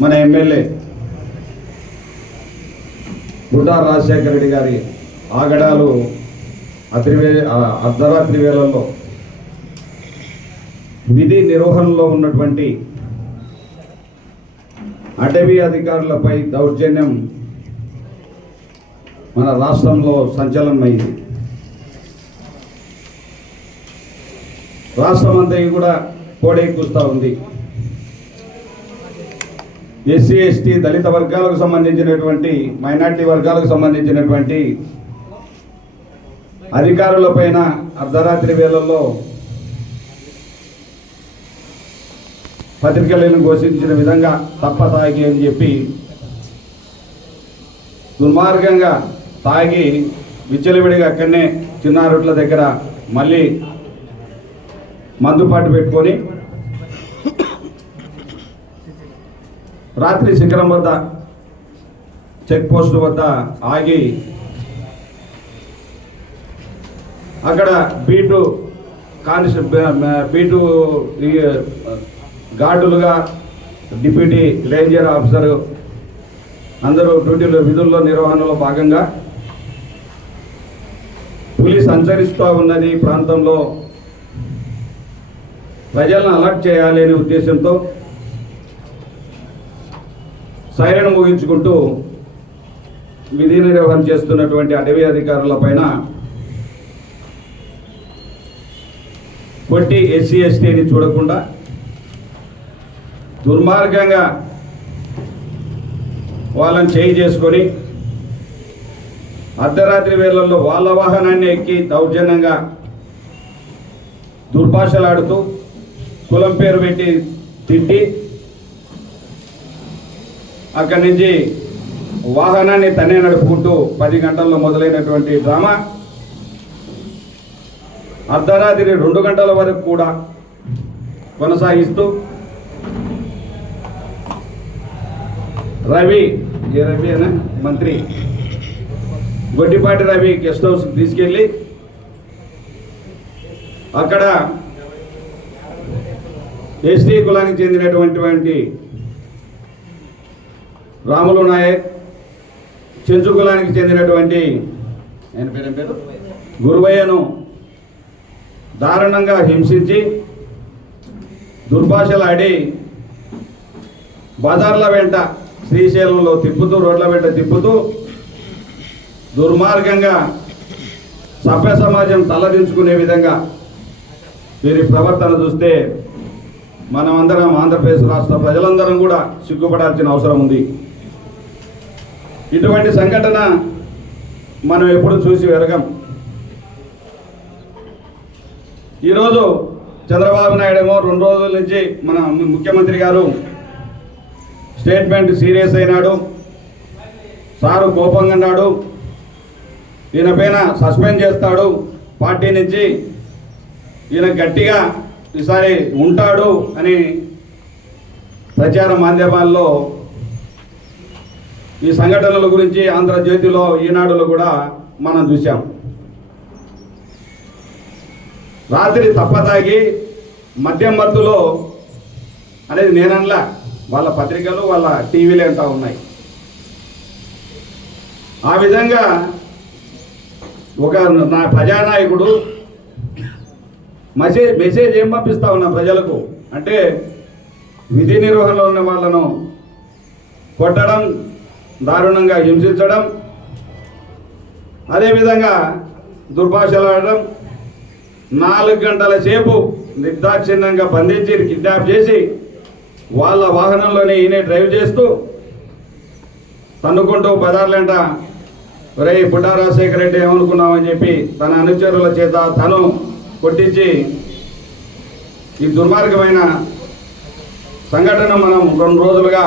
మన ఎమ్మెల్యే గుడ్డా రాజశేఖర రెడ్డి గారి ఆగడాలు అతివే అర్ధరాత్రి వేళల్లో విధి నిర్వహణలో ఉన్నటువంటి అటవీ అధికారులపై దౌర్జన్యం మన రాష్ట్రంలో సంచలనమైంది. రాష్ట్రం అంతా కూడా కోడెక్కుస్తూ ఉంది. ఎస్సీ ఎస్టీ దళిత వర్గాలకు సంబంధించినటువంటి మైనార్టీ వర్గాలకు సంబంధించినటువంటి అధికారులపైన అర్ధరాత్రి వేళల్లో పత్రికలను ఘోషించిన విధంగా తప్ప తాగి అని చెప్పి దుర్మార్గంగా తాగి విచ్చలవిడిగా అక్కడనే చిన్నారుట్ల దగ్గర మళ్ళీ మందుపాటు పెట్టుకొని రాత్రి శిఖరం వద్ద చెక్ పోస్ట్ వద్ద ఆగి అక్కడ బీటు కానిస్టేబుల్ బీటు గార్డులుగా డిప్యూటీ రేంజర్ ఆఫీసర్ అందరూ డ్యూటీలో విధుల్లో నిర్వహణలో భాగంగా పులి సంచరిస్తూ ఉన్నది ఈ ప్రాంతంలో. ప్రజలను అలర్ట్ చేయాలి అనే ఉద్దేశంతో సైరన్ ముగించుకుంటూ విధి నిర్వహణ చేస్తున్నటువంటి అటవీ అధికారుల పైన కొట్టి ఎస్సీ ఎస్టీని చూడకుండా దుర్మార్గంగా వాళ్ళని చేయి చేసుకొని అర్ధరాత్రి వేళల్లో వాళ్ళ వాహనాన్ని ఎక్కి దౌర్జన్యంగా దుర్భాషలాడుతూ కులం పేరు పెట్టి తిట్టి అక్కడి నుంచి వాహనాన్ని తనే నడుపుకుంటూ పది గంటల్లో మొదలైనటువంటి డ్రామా. అర్ధరాత్రి రెండు గంటల వరకు కూడా కొనసాగిస్తూ రవి ఏ రవి అనే మంత్రి. గొడ్డిపాటి రవి గెస్ట్ హౌస్ తీసుకెళ్ళి అక్కడ ఎస్టీ కులానికి చెందినటువంటి రాములు నాయక్ చెంచు కులానికి చెందినటువంటి ఆయన పేరు పేరు? గురువయ్యను దారుణంగా హింసించి దుర్భాషలాడి బజార్ల వెంట శ్రీశైలంలో తిప్పుతూ రోడ్ల వెంట తిప్పుతూ దుర్మార్గంగా సభ్య సమాజం తలదించుకునే విధంగా వీరి ప్రవర్తన చూస్తే మనమందరం ఆంధ్రప్రదేశ్ రాష్ట్ర ప్రజలందరం కూడా సిగ్గుపడాల్సిన అవసరం ఉంది. ఇటువంటి సంఘటన మనం ఎప్పుడు చూసి వెరగం ఈరోజు చంద్రబాబు నాయుడు ఏమో రెండు రోజుల నుంచి మన ముఖ్యమంత్రి గారు స్టేట్మెంట్ సీరియస్ అయినాడు సారు కోపంగా అన్నాడు ఈయన పైన సస్పెండ్ చేస్తాడు పార్టీ నుంచి ఈయన గట్టిగా ఈసారి ఉంటాడు అని ప్రచార మాధ్యమాల్లో ఈ సంఘటనల గురించి ఆంధ్రజ్యోతిలో ఈనాడులో కూడా మనం చూసాం రాత్రి తప్పతాగి మద్యం మత్తులో అనేది నేనన్లా వాళ్ళ పత్రికలు వాళ్ళ టీవీలు అంటూ ఉన్నాయి. ఆ విధంగా ఒక నా ప్రజానాయకుడు మెసేజ్ మెసేజ్ ఏం పంపిస్తా ఉన్నా ప్రజలకు? అంటే విధి నిర్వహణలో ఉన్న వాళ్ళను కొట్టడం దారుణంగా హింసించడం అదేవిధంగా దుర్భాషలాడడం నాలుగు గంటల సేపు నిర్దాక్షిణ్యంగా బంధించి కిడ్నాప్ చేసి వాళ్ళ వాహనంలోనే ఈయన డ్రైవ్ చేస్తూ తన్నుకుంటూ బజార్లంట రే పుట్టా రాజశేఖర రెడ్డి ఏమనుకున్నామని చెప్పి తన అనుచరుల చేత తను కొట్టించి ఈ దుర్మార్గమైన సంఘటన మనం రెండు రోజులుగా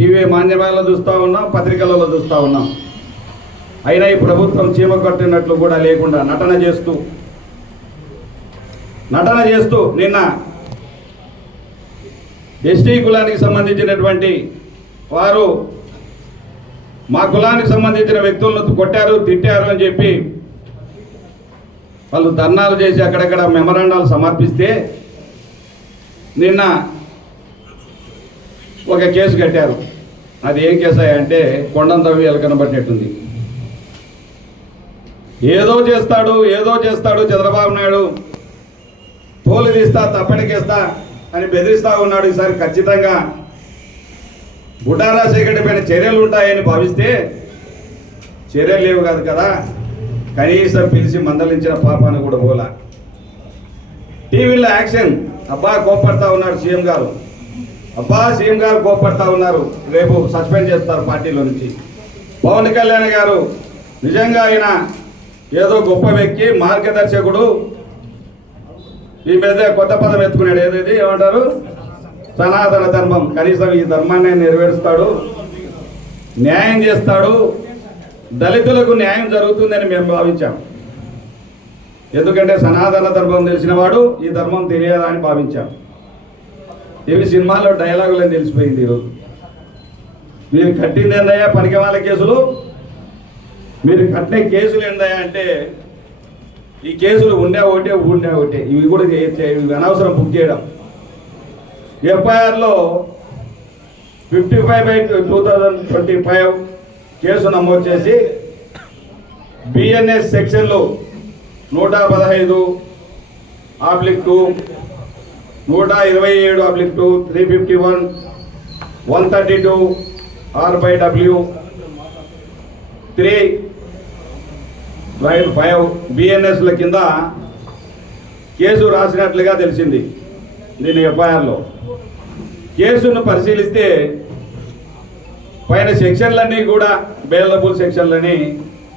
టీవీ మాధ్యమాల్లో చూస్తూ ఉన్నాం పత్రికలలో చూస్తూ ఉన్నాం. అయినా ఈ ప్రభుత్వం చీమ కట్టినట్లు కూడా లేకుండా నటన చేస్తూ నటన చేస్తూ నిన్న ఎస్టీ కులానికి సంబంధించినటువంటి వారు మా కులానికి సంబంధించిన వ్యక్తులను కొట్టారు తిట్టారు అని చెప్పి వాళ్ళు ధర్నాలు చేసి అక్కడక్కడ మెమరాండాలు సమర్పిస్తే నిన్న ఒక కేసు కట్టారు. అది ఏం కేసు అంటే కొండం తవ్వి కనబడినట్టుంది? ఏదో చేస్తాడు ఏదో చేస్తాడు చంద్రబాబు నాయుడు. తోలు తీస్తా తప్పటికేస్తా అని బెదిరిస్తా ఉన్నాడు ఈసారి ఖచ్చితంగా. బుటారా సెక్రటరీ పైన చర్యలు ఉంటాయని భావిస్తే చర్యలు లేవు కాదు కదా. కనీసం పిలిచి మందలించిన పాపాన్ని కూడా పోలా. టీవీలో యాక్షన్. అబ్బా కోపడతా ఉన్నాడు సీఎం గారు. అబ్బా సీఎం గారు కోపడతా ఉన్నారు. రేపు సస్పెండ్ చేస్తారు పార్టీలో నుంచి. పవన్ కళ్యాణ్ గారు నిజంగా ఆయన ఏదో గొప్ప వ్యక్తి మార్గదర్శకుడు. ఈ మీద కొత్త పదం ఎత్తుకున్నాడు. ఏదైతే ఏమంటారు? సనాతన ధర్మం. కనీసం ఈ ధర్మాన్ని నెరవేరుస్తాడు. న్యాయం చేస్తాడు. దళితులకు న్యాయం జరుగుతుందని మేము భావించాం. ఎందుకంటే సనాతన ధర్మం తెలిసిన వాడు ఈ ధర్మం తెలియదా అని భావించాం. ఇవి సినిమాల్లో డైలాగులని తెలిసిపోయింది ఈరోజు. మీరు కట్టింది ఏందయ్యా పనికి వాళ్ళ కేసులు? మీరు కట్టిన కేసులు ఏందయ్యా అంటే ఈ కేసులు ఉండే ఒకటే ఉండే ఒకటే. ఇవి కూడా ఇవి అనవసరం బుక్ చేయడం. ఎఫ్ఐఆర్లో fifty five by two thousand twenty five case నమోదు చేసి బిఎన్ఎస్ సెక్షన్లో నూట పదహైదు ఆబ్లిక్ టూ నూట ఇరవై ఏడు oblique two three fifty one one thirty two R by W three right five బిఎన్ఎస్ల కింద కేసు రాసినట్లుగా తెలిసింది దీని ఎఫ్ఐఆర్లో. కేసును పరిశీలిస్తే పైన సెక్షన్లన్నీ కూడా బెయిలబుల్ సెక్షన్లని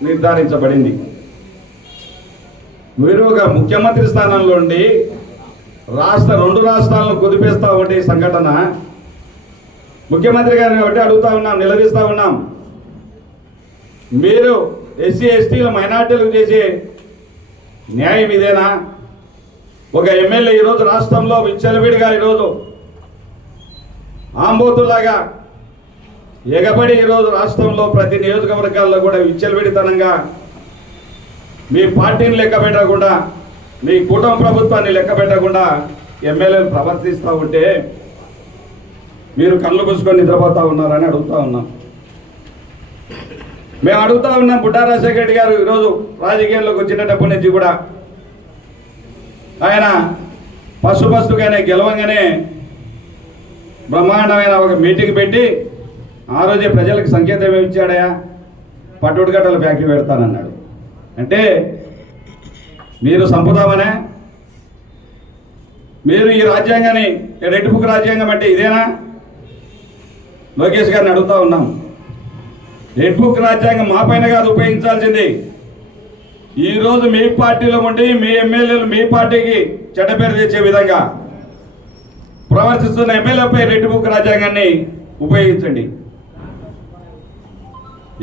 నిర్ధారించబడింది. మీరు ఒక ముఖ్యమంత్రి స్థానంలో ఉండి రాష్ట్ర రెండు రాష్ట్రాలను కుదిపేస్తా ఒకటి సంఘటన. ముఖ్యమంత్రి గారిని ఒకటి అడుగుతా ఉన్నాం నిలదీస్తా ఉన్నాం. మీరు ఎస్సీ ఎస్టీలు మైనార్టీలకు చేసే న్యాయం ఇదేనా? ఒక ఎమ్మెల్యే ఈరోజు రాష్ట్రంలో విచ్చలవిడిగా ఈరోజు ఆంబోతులాగా ఎగబడి ఈరోజు రాష్ట్రంలో ప్రతి నియోజకవర్గాల్లో కూడా విచ్చలవిడితనంగా మీ పార్టీని లెక్క పెట్టకుండా మీ కుటుంబ ప్రభుత్వాన్ని లెక్క పెట్టకుండా ఎమ్మెల్యేలు ప్రవర్తిస్తూ ఉంటే మీరు కళ్ళు మూసుకొని నిద్రపోతా ఉన్నారని అడుగుతా ఉన్నాం. మేము అడుగుతా ఉన్నాం బుడ్డా రాజశేఖర రెడ్డి గారు ఈరోజు రాజకీయాల్లోకి వచ్చినప్పటి నుంచి కూడా. ఆయన పసు పసుగానే గెలవంగానే బ్రహ్మాండమైన ఒక మీటింగ్ పెట్టి ఆ రోజే ప్రజలకు సంకేతం ఏమి ఇచ్చాడయా పట్టుడు ఫ్యాక్టరీ పెడతానన్నాడు. అంటే మీరు సంపుదామనే మీరు ఈ రాజ్యాంగాన్ని రెడ్ బుక్ రాజ్యాంగం అంటే ఇదేనా? లోకేష్ గారిని అడుగుతా ఉన్నాం. రెడ్ బుక్ రాజ్యాంగం మా పైన కాదు ఉపయోగించాల్సింది. ఈరోజు మీ పార్టీలో ఉండి మీ ఎమ్మెల్యేలు మీ పార్టీకి చెడ్డ పేరు తెచ్చే విధంగా ప్రవర్తిస్తున్న ఎమ్మెల్యేపై రెడ్ బుక్ రాజ్యాంగాన్ని ఉపయోగించండి.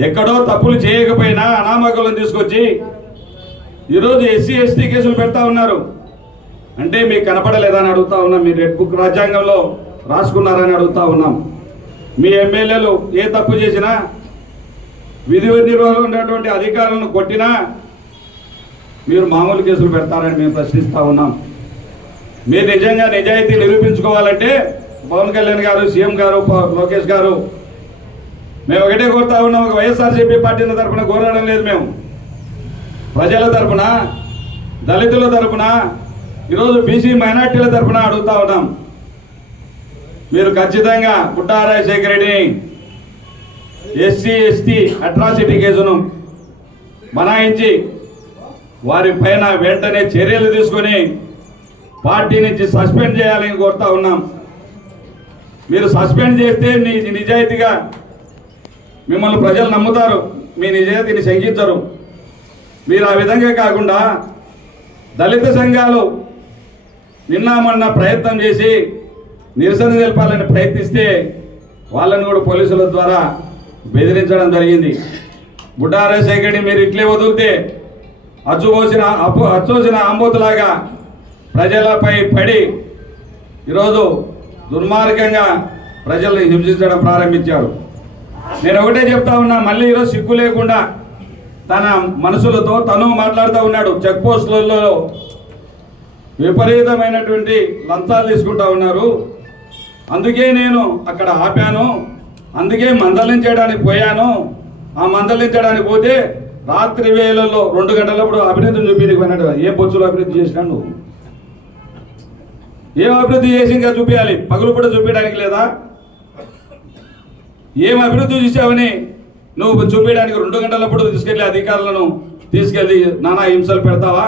ఎక్కడో తప్పులు చేయకపోయినా అనామకులను తీసుకొచ్చి ఈరోజు ఎస్సీ ఎస్టీ కేసులు పెడతా ఉన్నారు. అంటే మీకు కనపడలేదని అడుగుతా ఉన్నాం మీ రెడ్ బుక్ రాజ్యాంగంలో రాసుకున్నారని అడుగుతా ఉన్నాం. మీ ఎమ్మెల్యేలు ఏ తప్పు చేసినా విధి నిర్వహణ ఉన్నటువంటి అధికారులను కొట్టినా మీరు మామూలు కేసులు పెడతారని మేము ప్రశ్నిస్తూ ఉన్నాం. మీరు నిజంగా నిజాయితీ నిరూపించుకోవాలంటే పవన్ కళ్యాణ్ గారు సీఎం గారు లోకేష్ గారు మేము ఒకటే కోరుతా ఉన్నాం ఒక వైఎస్ఆర్సీపీ పార్టీ తరఫున కోరడం లేదు మేము. ప్రజల తరపున దళితుల తరపున ఈరోజు బీసీ మైనార్టీల తరపున అడుగుతా ఉన్నాం. మీరు ఖచ్చితంగా పుట్టా రాజశేఖర రెడ్డిని ఎస్సీ ఎస్టీ అట్రాసిటీ కేసును మనాయించి వారి పైన వెంటనే చర్యలు తీసుకొని పార్టీ నుంచి సస్పెండ్ చేయాలని కోరుతా ఉన్నాం. మీరు సస్పెండ్ చేస్తే నీ నిజాయితీగా మిమ్మల్ని ప్రజలు నమ్ముతారు. మీ నిజాయితీని శంకించరు. మీరు ఆ విధంగా కాకుండా దళిత సంఘాలు నిన్న మొన్న ప్రయత్నం చేసి నిరసన తెలపాలని ప్రయత్నిస్తే వాళ్ళని కూడా పోలీసుల ద్వారా బెదిరించడం జరిగింది. బుడ్డా రాజశేఖర్ని మీరు ఇట్లే వదిలితే అచ్చుపోసిన అప్పు అచ్చోసిన ఆంబోతులాగా ప్రజలపై పడి ఈరోజు దుర్మార్గంగా ప్రజల్ని హింసించడం ప్రారంభించారు. నేను ఒకటే చెప్తా ఉన్నా మళ్ళీ ఈరోజు సిగ్గు లేకుండా తన మనసులతో తను మాట్లాడుతూ ఉన్నాడు. చెక్ పోస్టులలో విపరీతమైనటువంటి లంచాలు తీసుకుంటా ఉన్నారు. అందుకే నేను అక్కడ ఆపాను. అందుకే మందలించడానికి పోయాను. ఆ మందలించడానికి పోతే రాత్రి వేళల్లో రెండు గంటలప్పుడు అభివృద్ధి చూపించడానికి పోయినాడు. ఏ బొచ్చులు అభివృద్ధి చేసినా నువ్వు ఏం అభివృద్ధి చేసి ఇంకా చూపించాలి పగులు కూడా చూపించడానికి లేదా? ఏం అభివృద్ధి చూసావని నువ్వు చూపించడానికి రెండు గంటలప్పుడు తీసుకెళ్ళి అధికారులను తీసుకెళ్ళి నానా హింసలు పెడతావా?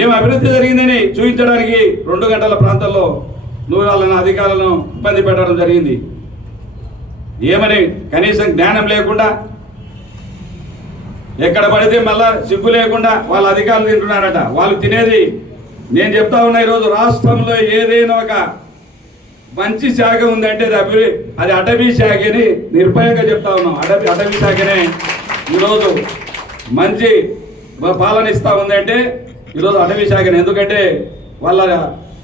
ఏం అభివృద్ధి జరిగిందని చూపించడానికి రెండు గంటల ప్రాంతంలో నువ్వు వాళ్ళని అధికారులను ఇబ్బంది పెట్టడం జరిగింది. ఏమని కనీసం జ్ఞానం లేకుండా ఎక్కడ పడితే మళ్ళా సిగ్గు లేకుండా వాళ్ళ అధికారులు తింటున్నారట. వాళ్ళు తినేది నేను చెప్తా ఉన్నా ఈరోజు రాష్ట్రంలో ఏదైనా ఒక మంచి శాఖ ఉందంటే అది అభి అది అటవీ శాఖని నిర్భయంగా చెప్తా ఉన్నాం. అటవీ అటవీ శాఖనే ఈరోజు మంచి పాలన ఇస్తా ఉందంటే ఈరోజు అటవీ శాఖని. ఎందుకంటే వాళ్ళ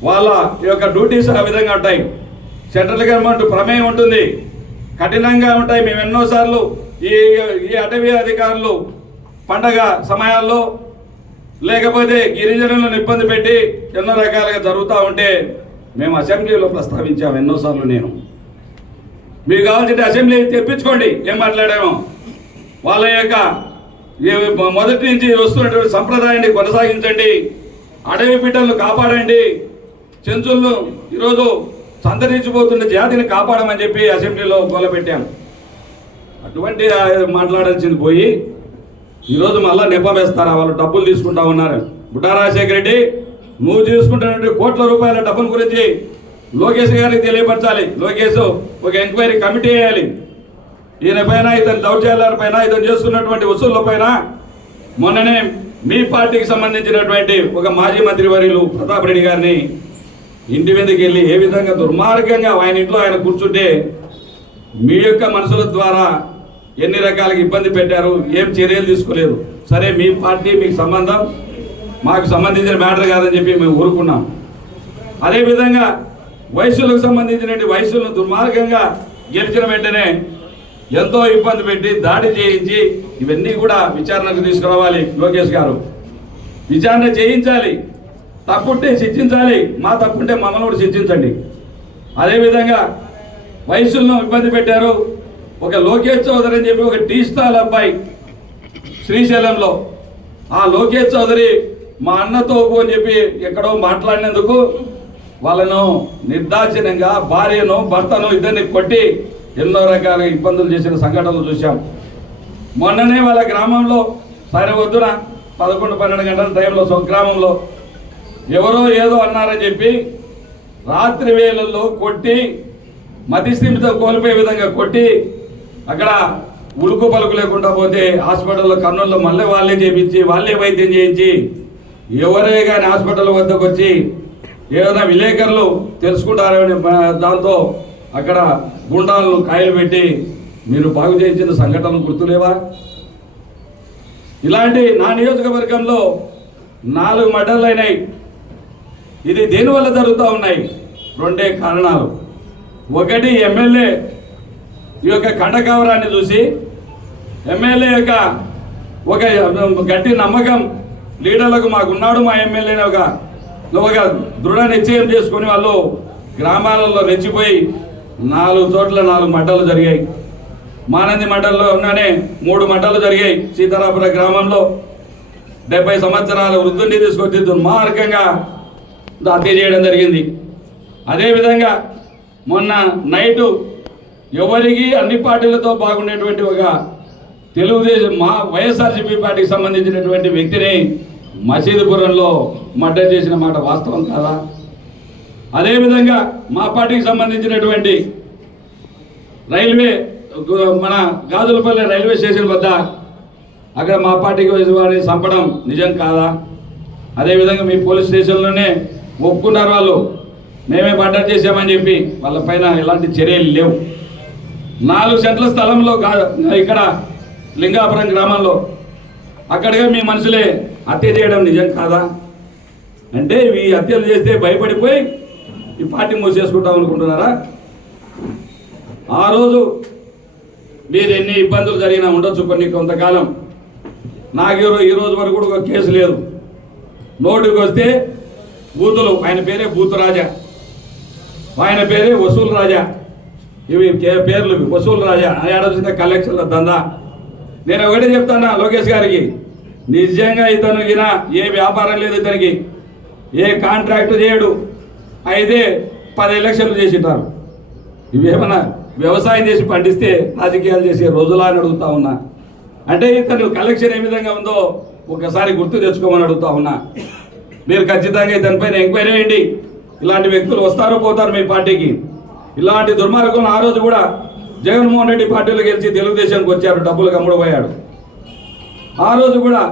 వాళ్ళ యొక్క డ్యూటీస్ ఆ విధంగా ఉంటాయి. సెంట్రల్ గవర్నమెంట్ ప్రమేయం ఉంటుంది. కఠినంగా ఉంటాయి. మేము ఎన్నోసార్లు ఈ ఈ అటవీ అధికారులు పండగ సమయాల్లో లేకపోతే గిరిజనులను ఇబ్బంది పెట్టి ఎన్నో రకాలుగా జరుగుతూ ఉంటే మేము అసెంబ్లీలో ప్రస్తావించాము ఎన్నోసార్లు నేను. మీకు కావాల్సింటే అసెంబ్లీ తెప్పించుకోండి ఏం మాట్లాడామో. వాళ్ళ యొక్క మొదటి నుంచి వస్తున్నటువంటి సంప్రదాయాన్ని కొనసాగించండి అడవి బిడ్డలను కాపాడండి చెంచులను ఈరోజు సంతరించిపోతున్న జాతిని కాపాడమని చెప్పి అసెంబ్లీలో గోలపెట్టాం. అటువంటి మాట్లాడాల్సింది పోయి ఈరోజు మళ్ళీ నెపం వేస్తారా? వాళ్ళు డబ్బులు తీసుకుంటా ఉన్నారు. బుడ్డా రాజశేఖర రెడ్డి నువ్వు చేసుకుంటున్నటువంటి కోట్ల రూపాయల డబ్బుల గురించి లోకేష్ గారికి తెలియపరచాలి. లోకేష్ ఒక ఎంక్వైరీ కమిటీ వేయాలి. ఈయన పైన ఇతని దౌర్జన్యాల పైన ఇతను చేస్తున్నటువంటి వసూళ్ళ పైన మొన్ననే మీ పార్టీకి సంబంధించినటువంటి ఒక మాజీ మంత్రి వర్యులు ప్రతాప్ రెడ్డి గారిని ఇంటి మీదకి వెళ్ళి ఏ విధంగా దుర్మార్గంగా ఆయన ఇంట్లో ఆయన కూర్చుంటే మీ యొక్క మనుషుల ద్వారా ఎన్ని రకాలుగా ఇబ్బంది పెట్టారు ఏం చర్యలు తీసుకోలేదు. సరే మీ పార్టీ మీకు సంబంధం. మాకు సంబంధించిన మ్యాటర్ కాదని చెప్పి మేము ఊరుకున్నాం. అదేవిధంగా వయసులకు సంబంధించినటువంటి వయసులను దుర్మార్గంగా గెలిచిన వెంటనే ఎంతో ఇబ్బంది పెట్టి దాడి చేయించి ఇవన్నీ కూడా విచారణకు తీసుకురావాలి లోకేష్ గారు. విచారణ చేయించాలి. తప్పుంటే శిక్షించాలి. మా తప్పుంటే మమ్మల్ని కూడా శిక్షించండి. అదేవిధంగా వయసులను ఇబ్బంది పెట్టారు. ఒక లోకేష్ చౌదరి అని చెప్పి ఒక టీ స్టాల్ అబ్బాయి శ్రీశైలంలో. ఆ లోకేష్ చౌదరి మా అన్నతో పో అని చెప్పి ఎక్కడో మాట్లాడినందుకు వాళ్ళను నిర్దాచనంగా భార్యను భర్తను ఇద్దరిని కొట్టి ఎన్నో రకాల ఇబ్బందులు చేసిన సంఘటనలు చూశాం. మొన్ననే వాళ్ళ గ్రామంలో సరే వద్దున పదకొండు పన్నెండు గంటల టైంలో సో గ్రామంలో ఎవరో ఏదో అన్నారని చెప్పి రాత్రి వేళల్లో కొట్టి మతిస్థిమితో కోల్పోయే విధంగా కొట్టి అక్కడ ఉలుకు పలుకు లేకుండా పోతే హాస్పిటల్లో కర్నూలులో మళ్ళీ వాళ్ళే చేయించి వాళ్ళే వైద్యం చేయించి ఎవరే కానీ హాస్పిటల్ వద్దకు వచ్చి ఏదైనా విలేకరులు తెలుసుకుంటారని దాంతో అక్కడ గుండాలను కాయలు పెట్టి మీరు బాగు చేయించిన సంఘటనలు గుర్తులేవా? ఇలాంటి నా నియోజకవర్గంలో నాలుగు మర్డర్లు అయినాయి. ఇది దేనివల్ల జరుగుతూ ఉన్నాయి? రెండే కారణాలు. ఒకటి ఎమ్మెల్యే ఈ యొక్క కండకవరాన్ని చూసి ఎమ్మెల్యే యొక్క ఒక గట్టి నమ్మకం లీడర్లకు మాకున్నాడు మా ఎమ్మెల్యేని ఒక ఒక దృఢ నిశ్చయం చేసుకుని వాళ్ళు గ్రామాలలో రెచ్చిపోయి నాలుగు చోట్ల నాలుగు మంటలు జరిగాయి. మానంది మండలంలో ఉన్నానే మూడు మంటలు జరిగాయి. సీతారాపుర గ్రామంలో డెబ్బై సంవత్సరాల వృద్ధుని తీసుకొచ్చి దుర్మార్గంగా హత్య చేయడం జరిగింది. అదేవిధంగా మొన్న నైటు ఎవరికి అన్ని పార్టీలతో బాగుండేటువంటి ఒక తెలుగుదేశం మా వైఎస్ఆర్సీపీ పార్టీకి సంబంధించినటువంటి వ్యక్తిని మసీదుపురంలో మర్డర్ చేసిన మాట వాస్తవం కాదా? అదేవిధంగా మా పార్టీకి సంబంధించినటువంటి రైల్వే మన గాజులపల్లి రైల్వే స్టేషన్ వద్ద అక్కడ మా పార్టీకి వారిని చంపడం నిజం కాదా? అదేవిధంగా మీ పోలీస్ స్టేషన్లోనే ఒప్పుకున్నారు వాళ్ళు. మేమే మర్డర్ చేసామని చెప్పి వాళ్ళ పైన ఎలాంటి చర్యలు లేవు. నాలుగు సెంట్ల స్థలంలో ఇక్కడ లింగాపురం గ్రామంలో అక్కడగా మీ మనుషులే హత్య చేయడం నిజం కాదా? అంటే ఈ హత్యలు చేస్తే భయపడిపోయి ఈ పార్టీ మూసేసుకుంటాం అనుకుంటున్నారా? ఆ రోజు మీరు ఎన్ని ఇబ్బందులు జరిగినా ఉండొచ్చు కొన్ని కొంతకాలం. నాకు ఈ రోజు వరకు కూడా ఒక కేసు లేదు. నోటికి వస్తే బూతులు. ఆయన పేరే బూతురాజా. ఆయన పేరే వసూలు రాజా. ఇవి పేర్లు. వసూలు వసూల్ రాజా ఏడాది కలెక్షన్ల దందా. నేను ఒకటే చెప్తాను లోకేష్ గారికి? నిజంగా ఇతను ఈయన ఏ వ్యాపారం లేదు ఇతనికి. ఏ కాంట్రాక్ట్ చేయడు. అయితే పది ఎలక్షన్లు చేసింటారు. ఇవేమన్నా వ్యవసాయం చేసి పండిస్తే రాజకీయాలు చేసే రోజులా అని అడుగుతా ఉన్నా. అంటే ఇతను కలెక్షన్ ఏ విధంగా ఉందో ఒకసారి గుర్తు తెచ్చుకోమని అడుగుతా ఉన్నా. మీరు ఖచ్చితంగా ఇతనిపైన ఎంక్వైరీ చేయండి. ఇలాంటి వ్యక్తులు వస్తారు పోతారు మీ పార్టీకి. ఇలాంటి దుర్మార్గం ఆ రోజు కూడా జగన్మోహన్ రెడ్డి పార్టీలో గెలిచి తెలుగుదేశంకి వచ్చారు. డబ్బులు కమ్ముడు పోయాడు ఆ రోజు కూడా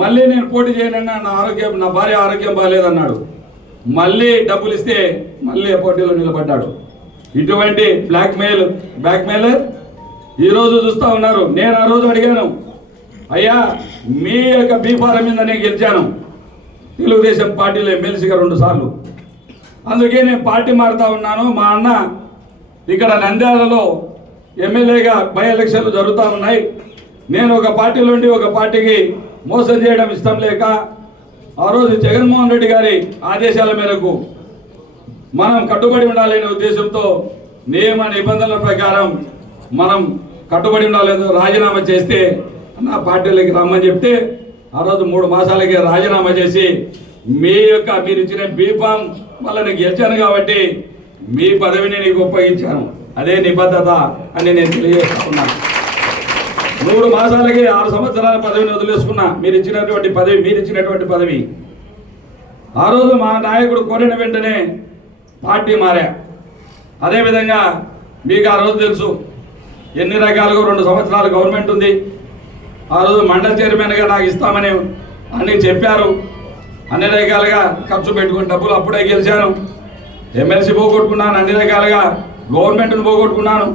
మళ్ళీ నేను పోటీ చేయనన్నా నా ఆరోగ్యం నా భార్య ఆరోగ్యం బాగాలేదన్నాడు. మళ్ళీ డబ్బులు ఇస్తే మళ్ళీ పోటీలో నిలబడ్డాడు. ఇటువంటి బ్లాక్మెయిల్ బ్లాక్మెయిలర్ ఈరోజు చూస్తూ చూస్తా ఉన్నారు. నేను ఆ రోజు అడిగాను అయ్యా మీ యొక్క బీఫారం మీద నేను గెలిచాను. తెలుగుదేశం పార్టీలో ఎమ్మెల్సీగా రెండు సార్లు. అందుకే నేను పార్టీ మారుతా ఉన్నాను. మా అన్న ఇక్కడ నంద్యాలలో ఎమ్మెల్యేగా బై ఎలక్షన్లు జరుగుతూ ఉన్నాయి. నేను ఒక పార్టీ నుండి ఒక పార్టీకి మోసం చేయడం ఇష్టం లేక ఆ రోజు జగన్మోహన్ రెడ్డి గారి ఆదేశాల మేరకు మనం కట్టుబడి ఉండాలనే ఉద్దేశంతో నియమ నిబంధనల ప్రకారం మనం కట్టుబడి ఉండాలని రాజీనామా చేస్తే నా పార్టీలోకి రమ్మని చెప్తే ఆ రోజు మూడు మాసాలకి రాజీనామా చేసి మీ యొక్క మీరు ఇచ్చిన బీఫామ్ వల్ల నేను గెలిచాను కాబట్టి మీ పదవిని నీకు ఉపయోగించాను. అదే నిబద్ధత అని నేను తెలియజేస్తున్నాను మూడు మాసాలకి ఆరు సంవత్సరాల పదవిని వదిలేసుకున్నా మీరు ఇచ్చినటువంటి పదవి మీరు ఇచ్చినటువంటి పదవి. ఆ రోజు మా నాయకుడు కోరిన వెంటనే పార్టీ మారా. అదేవిధంగా మీకు ఆ రోజు తెలుసు ఎన్ని రకాలుగా రెండు సంవత్సరాలు గవర్నమెంట్ ఉంది. ఆ రోజు మండల చైర్మన్గా నాకు ఇస్తామని అన్ని చెప్పారు. అన్ని రకాలుగా ఖర్చు పెట్టుకుని డబ్బులు అప్పుడే గెలిచాను. ఎమ్మెల్సీ పోగొట్టుకున్నాను అన్ని రకాలుగా గవర్నమెంట్ను పోగొట్టుకున్నాను.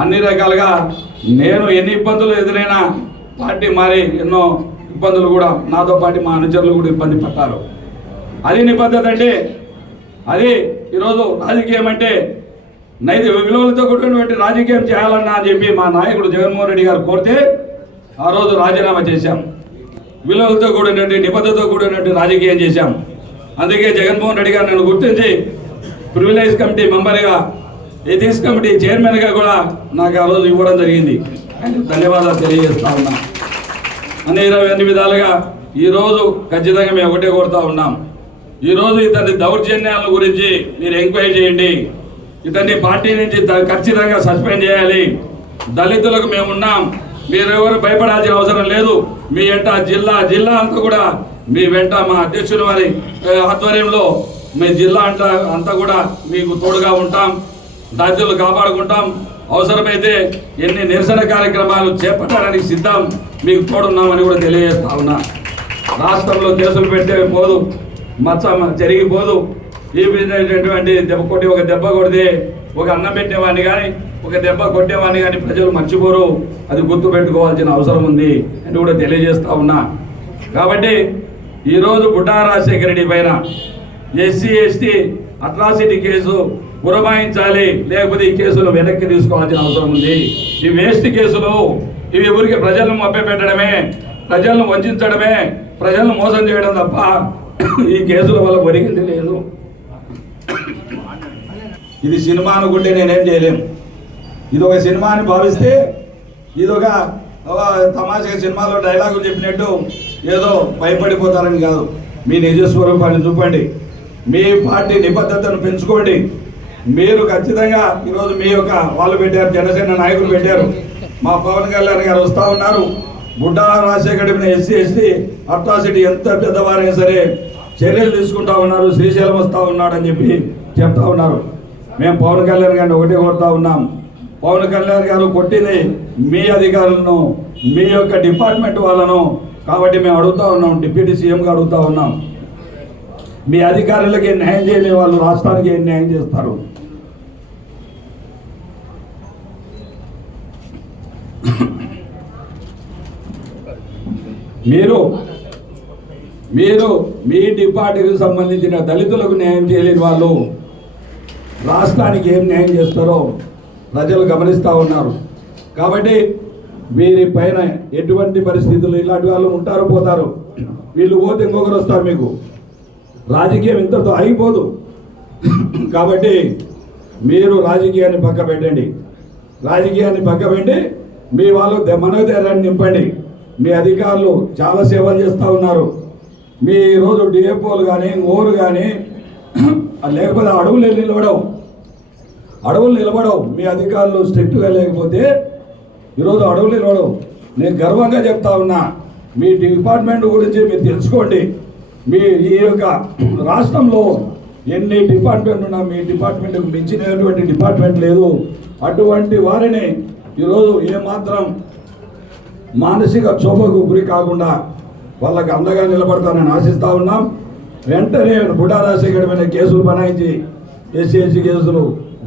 అన్ని రకాలుగా నేను ఎన్ని ఇబ్బందులు ఎదురైనా పార్టీ మారి ఎన్నో ఇబ్బందులు కూడా నాతో పాటు మా అనుచరులు కూడా ఇబ్బంది పడ్డారు అది నిబద్ధత అంటే అది ఈరోజు రాజకీయం అంటే నైతి విలువలతో కూడినటువంటి రాజకీయం చేయాలన్నా అని చెప్పి మా నాయకుడు జగన్మోహన్ రెడ్డి గారు కోరితే ఆ రోజు రాజీనామా చేశాం. విలువలతో కూడినటువంటి నిబద్ధతతో కూడినటువంటి రాజకీయం చేశాం. అందుకే జగన్మోహన్ రెడ్డి గారు నన్ను గుర్తించి ప్రివిలేజ్ కమిటీ మెంబర్గా ఎథిక్స్ కమిటీ చైర్మన్గా కూడా నాకు ఆ రోజు ఇవ్వడం జరిగింది. ఆయనకు ధన్యవాదాలు తెలియజేస్తా ఉన్నా. అన్ని ఇరవై అన్ని విధాలుగా ఈరోజు ఖచ్చితంగా మేము ఒకటే కోరుతా ఉన్నాం. ఈరోజు ఇతని దౌర్జన్యాల గురించి మీరు ఎంక్వైరీ చేయండి. ఇతన్ని పార్టీ నుంచి ఖచ్చితంగా సస్పెండ్ చేయాలి. దళితులకు మేము ఉన్నాం. మీరెవరు భయపడాల్సిన అవసరం లేదు. మీ వెంట జిల్లా జిల్లా అంతా కూడా మీ వెంట మా అధ్యక్షుల వారి ఆధ్వర్యంలో మీ జిల్లా అంతా అంతా కూడా మీకు తోడుగా ఉంటాం. దళితులు కాపాడుకుంటాం. అవసరమైతే ఎన్ని నిరసన కార్యక్రమాలు చేపట్టడానికి సిద్ధం మీకు తోడున్నామని కూడా తెలియజేస్తా ఉన్నా. రాష్ట్రంలో కేసులు పెట్టే పోదు మచ్చ జరిగిపోదు. ఈ విధమైనటువంటి దెబ్బ కొట్టి ఒక దెబ్బ కొడితే ఒక అన్నం పెట్టేవాడిని కానీ ఒక దెబ్బ కొట్టేవాడిని కానీ ప్రజలు మర్చిపోరు. అది గుర్తు పెట్టుకోవాల్సిన అవసరం ఉంది అని కూడా తెలియజేస్తా ఉన్నా. కాబట్టి ఈరోజు బుడ్డా రాజశేఖర రెడ్డి పైన ఎస్సీ ఎస్టీ అట్రాసిటీ కేసు పురమాయించాలి. లేకపోతే ఈ కేసులు వెనక్కి తీసుకోవాల్సిన అవసరం ఉంది. ఈ వేస్ట్ కేసులు ఇవి ఊరికి ప్రజలను మభ్యపెట్టడమే ప్రజలను వంచడమే ప్రజలను మోసం చేయడం తప్ప ఈ కేసుల వల్ల ఒరిగింది లేదు. ఇది సినిమా అనుకుంటే నేనేం చేయలేం ఇది ఒక సినిమా అని భావిస్తే ఇది ఒక తమాషా సినిమాలో డైలాగులు చెప్పినట్టు ఏదో భయపడిపోతారని కాదు. మీ నిజస్వరూపాన్ని చూపండి. మీ పార్టీ నిబద్ధతను పెంచుకోండి. మీరు ఖచ్చితంగా ఈరోజు మీ యొక్క వాళ్ళు పెట్టారు జనసేన నాయకులు పెట్టారు. మా పవన్ కళ్యాణ్ గారు వస్తూ ఉన్నారు. Budda Rajasekhar SC ST atrocity ఎంత పెద్దవారైనా సరే చర్యలు తీసుకుంటా ఉన్నారు శ్రీశైలం వస్తూ ఉన్నాడని చెప్పి చెప్తా ఉన్నారు. మేము పవన్ కళ్యాణ్ గారిని ఒకటే కోరుతా ఉన్నాం. పవన్ కళ్యాణ్ గారు కొట్టింది మీ అధికారులను మీ యొక్క డిపార్ట్మెంట్ వాళ్ళను. కాబట్టి మేము అడుగుతా ఉన్నాం డిప్యూటీ సీఎంగా అడుగుతా ఉన్నాం. మీ అధికారులకి న్యాయం చేయలే వాళ్ళు రాష్ట్రానికి ఏం న్యాయం చేస్తారు? మీరు మీరు మీ డిపార్ట్కి సంబంధించిన దళితులకు న్యాయం చేయలేని వాళ్ళు రాష్ట్రానికి ఏం న్యాయం చేస్తారో ప్రజలు గమనిస్తూ ఉన్నారు. కాబట్టి వీరి పైన ఎటువంటి పరిస్థితులు ఇలాంటి వాళ్ళు ఉంటారు పోతారు వీళ్ళు పోతే ఇంకొకరు వస్తారు మీకు. రాజకీయం ఇంతతో అయిపోదు కాబట్టి మీరు రాజకీయాన్ని పక్క పెట్టండి. రాజకీయాన్ని పక్క పెట్టి మీ వాళ్ళు మనోధైర్యాన్ని నింపండి. మీ అధికారులు చాలా సేవలు చేస్తూ ఉన్నారు. మీ ఈరోజు డిఎఫ్ఓలు కానీ ఓరు కానీ లేకపోతే అడవులు నిలబడవు. అడవులు నిలబడవు. మీ అధికారులు స్ట్రిక్ట్గా లేకపోతే ఈరోజు అడవులు నిలబడవు. నేను గర్వంగా చెప్తా ఉన్నా. మీ డిపార్ట్మెంట్ గురించి మీరు తెలుసుకోండి. మీ ఈ యొక్క రాష్ట్రంలో ఎన్ని డిపార్ట్మెంట్ ఉన్నా మీ డిపార్ట్మెంట్కు మించినటువంటి డిపార్ట్మెంట్ లేదు. అటువంటి వారిని ఈరోజు ఏమాత్రం మానసిక క్షోభకు గురి కాకుండా వాళ్ళకి అండగా నిలబడతానని ఆశిస్తా ఉన్నాం. వెంటనే బుడా రాజశేఖర్ మీద కేసులు బనాయించి ఎస్సీ కేసులు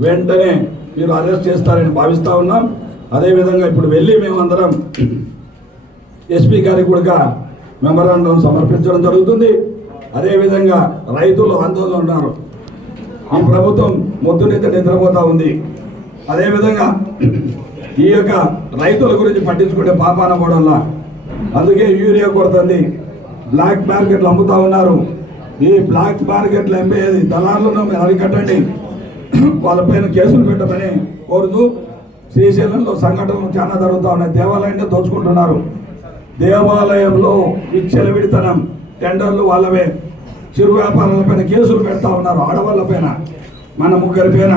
వెంటనే మీరు అరెస్ట్ చేస్తారని భావిస్తూ ఉన్నాం. అదేవిధంగా ఇప్పుడు వెళ్ళి మేమందరం ఎస్పీ గారికి కూడా మెమరాండం సమర్పించడం జరుగుతుంది. అదేవిధంగా రైతులు ఆందోళన ఉన్నారు. ఈ ప్రభుత్వం మొద్దునైతే నిద్రపోతూ ఉంది. అదేవిధంగా ఈ యొక్క రైతుల గురించి పట్టించుకుంటే పాపాన పోవడంలా. అందుకే యూరియా కొడుతుంది బ్లాక్ మార్కెట్లు అమ్ముతా ఉన్నారు. ఈ బ్లాక్ మార్కెట్లు అమ్మేది దళారులను మీరు అరికట్టండి వాళ్ళపైన కేసులు పెట్టమని కోరుతూ శ్రీశైలంలో సంఘటనలు చాలా జరుగుతూ ఉన్నాయి. దేవాలయంలో దోచుకుంటున్నారు. దేవాలయంలో విచ్చలవిడితనం. టెండర్లు వాళ్ళవే. చిరు వ్యాపారాలపైన కేసులు పెడతా ఉన్నారు ఆడవాళ్ళ పైన. మన ముగ్గురి పైన.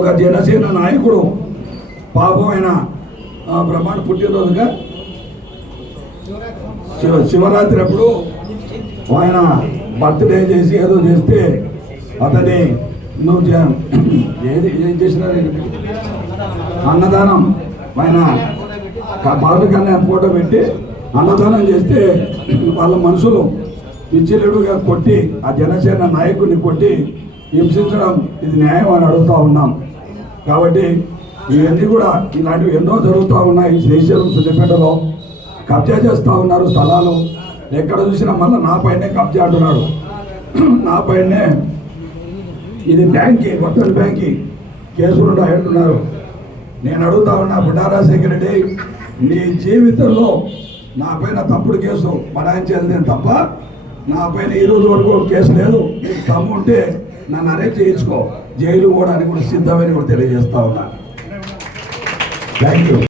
ఒక జనసేన నాయకుడు పాపమైన బ్రహ్మాండ పుట్టినరోజుగా శివ శివరాత్రి అప్పుడు ఆయన బర్త్డే చేసి ఏదో చేస్తే అతని నువ్వు ఏది ఏం చేసినా అన్నదానం. ఆయన పవన్ కళ్యాణ్ ఫోటో పెట్టి అన్నదానం చేస్తే వాళ్ళ మనుషులు విచ్చిలుడుగా కొట్టి ఆ జనసేన నాయకుడిని కొట్టి హింసించడం ఇది న్యాయం అని అడుగుతూ ఉన్నాం. కాబట్టి ఇవన్నీ కూడా ఇలాంటివి ఎన్నో జరుగుతూ ఉన్నాయి శ్రీశైలం సుద్దిపేటలో కబ్జా చేస్తూ ఉన్నారు స్థలాలు. ఎక్కడ చూసినా మళ్ళీ నా పైనే కబ్జా అంటున్నాడు. నా పైనే ఇది బ్యాంకి వర్తల్ బ్యాంకి. కేసులు అంటున్నారు నేను అడుగుతా ఉన్నా బుడారా సెక్యూరిటీ నీ జీవితంలో నా పైన తప్పుడు కేసు బడాయించేది తప్ప నా పైన ఈ రోజు వరకు కేసు లేదు. తమ్ము ఉంటే నన్ను అరెస్ట్ చేయించుకో. జైలు కూడా అని కూడా సిద్ధమని కూడా తెలియజేస్తా ఉన్నా. Thank you